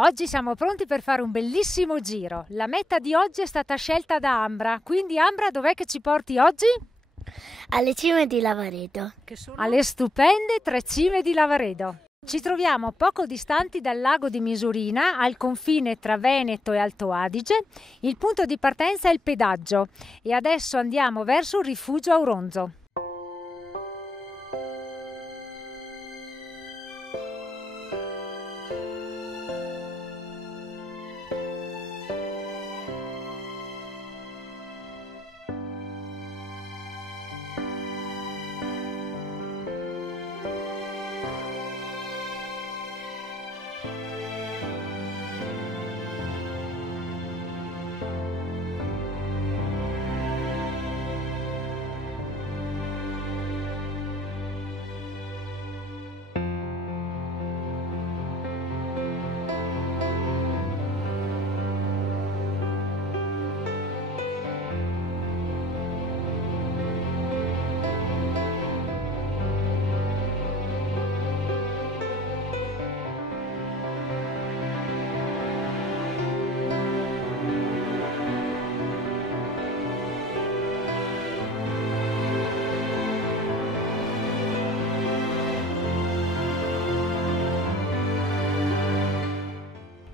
Oggi siamo pronti per fare un bellissimo giro. La meta di oggi è stata scelta da Ambra. Quindi Ambra, dov'è che ci porti oggi? Alle cime di Lavaredo. Che sono? Alle stupende 3 cime di Lavaredo. Ci troviamo poco distanti dal lago di Misurina, al confine tra Veneto e Alto Adige. Il punto di partenza è il pedaggio e adesso andiamo verso il rifugio Auronzo.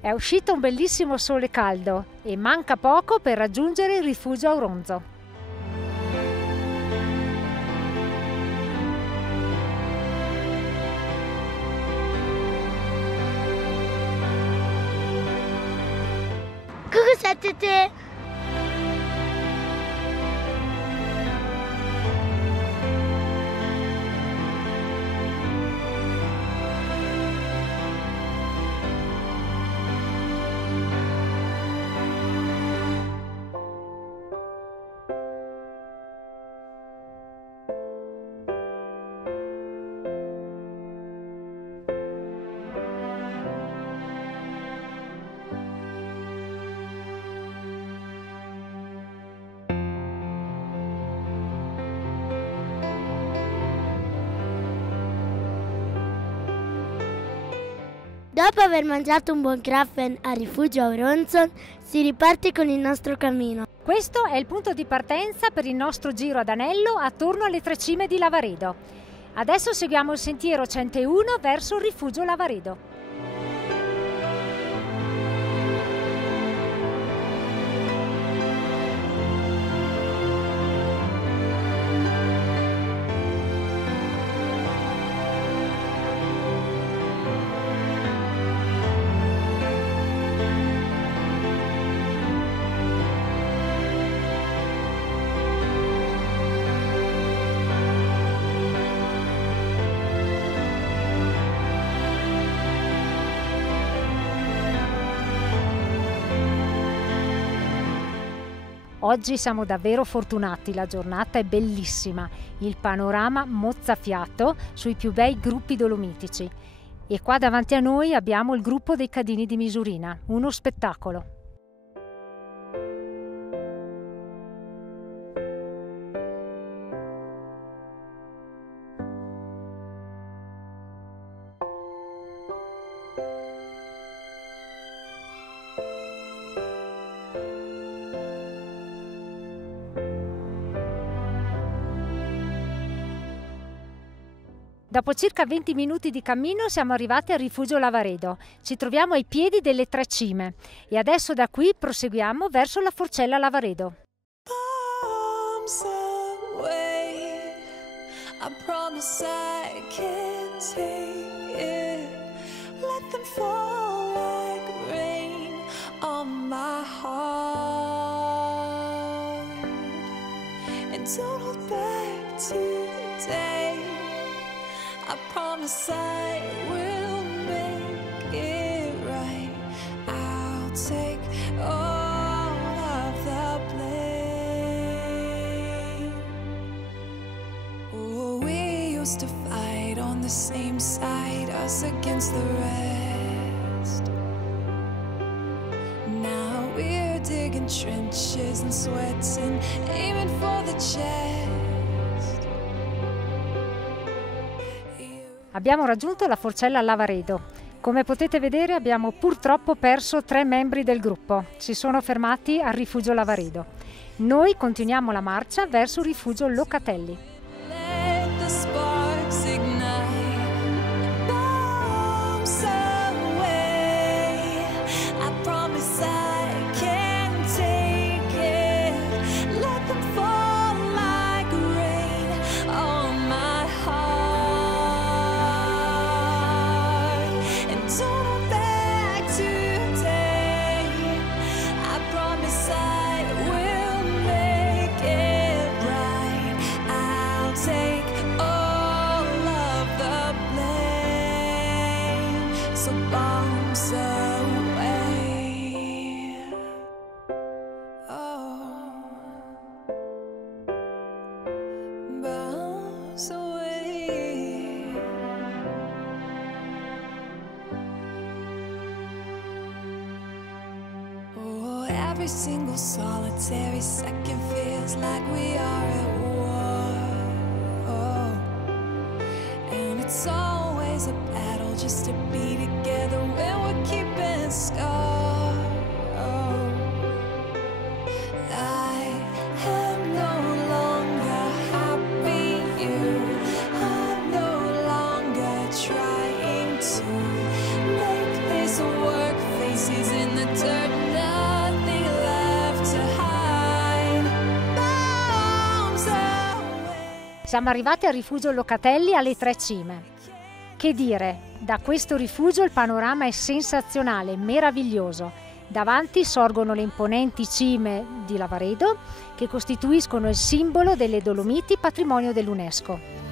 È uscito un bellissimo sole caldo e manca poco per raggiungere il rifugio Auronzo. Cosa te? Dopo aver mangiato un buon graffen a rifugio Auronzo, si riparte con il nostro cammino. Questo è il punto di partenza per il nostro giro ad anello attorno alle 3 cime di Lavaredo. Adesso seguiamo il sentiero 101 verso il rifugio Lavaredo. Oggi siamo davvero fortunati, la giornata è bellissima, il panorama mozzafiato sui più bei gruppi dolomitici. E qua davanti a noi abbiamo il gruppo dei Cadini di Misurina, uno spettacolo. Dopo circa 20 minuti di cammino siamo arrivati al rifugio Lavaredo. Ci troviamo ai piedi delle 3 cime e adesso da qui proseguiamo verso la Forcella Lavaredo. I promise I will make it right. I'll take all of the blame. Oh, we used to fight on the same side, us against the rest. Now we're digging trenches and sweating, aiming for the chest. Abbiamo raggiunto la Forcella Lavaredo. Come potete vedere abbiamo purtroppo perso 3 membri del gruppo, si sono fermati al rifugio Lavaredo. Noi continuiamo la marcia verso il rifugio Locatelli. Let the sparks ignite, bombs away. I promise I can take it. Let them fall like rain on my heart. And don't look back today. I promise I will make it right. I'll take all of the blame. So bombs away. Oh, bombs away. Oh, every single solitary second feels like we are at war. Oh, and it's always a battle just to be together when we're keeping score. Oh, I am no longer happy. I'm no longer trying to make this work. Faces in the dirt, nothing left to hide. Bombs away. Siamo arrivati al rifugio Locatelli alle 3 cime. Che dire, da questo rifugio il panorama è sensazionale, meraviglioso. Davanti sorgono le imponenti cime di Lavaredo che costituiscono il simbolo delle Dolomiti, patrimonio dell'UNESCO.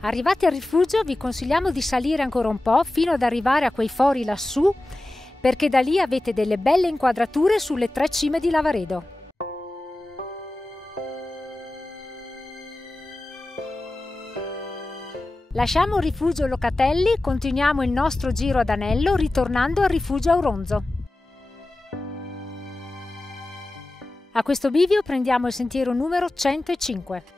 Arrivati al rifugio vi consigliamo di salire ancora un po' fino ad arrivare a quei fori lassù, perché da lì avete delle belle inquadrature sulle 3 cime di Lavaredo. Lasciamo il rifugio Locatelli, continuiamo il nostro giro ad anello ritornando al rifugio Auronzo. A questo bivio prendiamo il sentiero numero 105.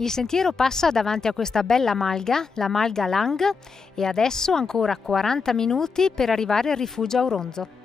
Il sentiero passa davanti a questa bella malga, la Malga Lang, e adesso ancora 40 minuti per arrivare al rifugio Auronzo.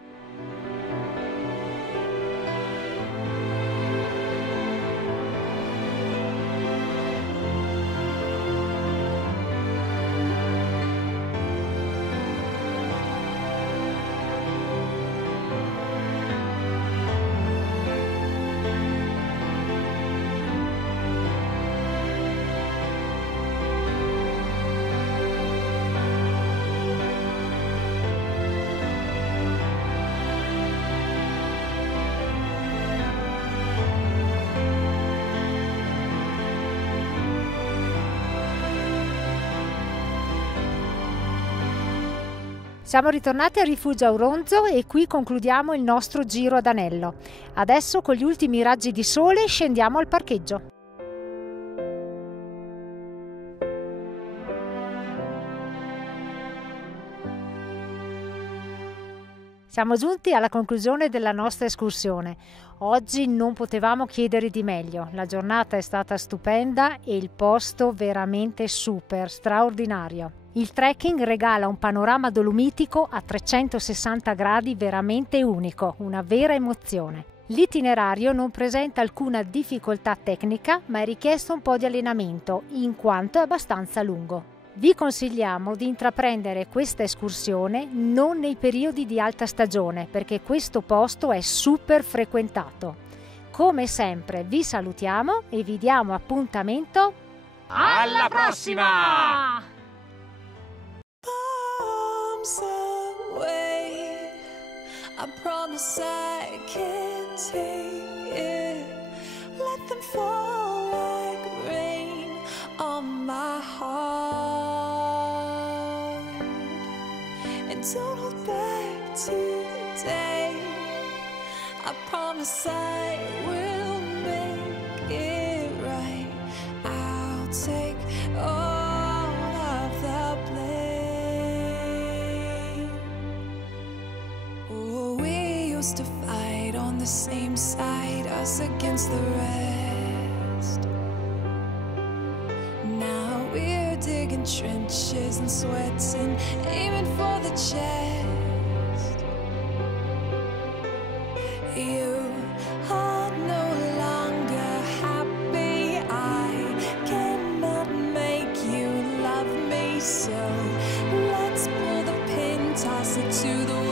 Siamo ritornati al rifugio Auronzo e qui concludiamo il nostro giro ad anello. Adesso con gli ultimi raggi di sole scendiamo al parcheggio. Siamo giunti alla conclusione della nostra escursione. Oggi non potevamo chiedere di meglio. La giornata è stata stupenda e il posto veramente super, straordinario. Il trekking regala un panorama dolomitico a 360 gradi veramente unico, una vera emozione. L'itinerario non presenta alcuna difficoltà tecnica, ma è richiesto un po' di allenamento, in quanto è abbastanza lungo. Vi consigliamo di intraprendere questa escursione non nei periodi di alta stagione, perché questo posto è super frequentato. Come sempre vi salutiamo e vi diamo appuntamento alla prossima! Bombs away. I promise I can't take it. Let them fall like rain on my heart. And don't hold back today. I promise I will make it right. I'll take all of the blame. Oh, we used to fight on the same side, us against the rest. Now we're digging trenches and sweating, aiming for the chest. You are no longer happy. I cannot make you love me, so let's pull the pin, toss it to the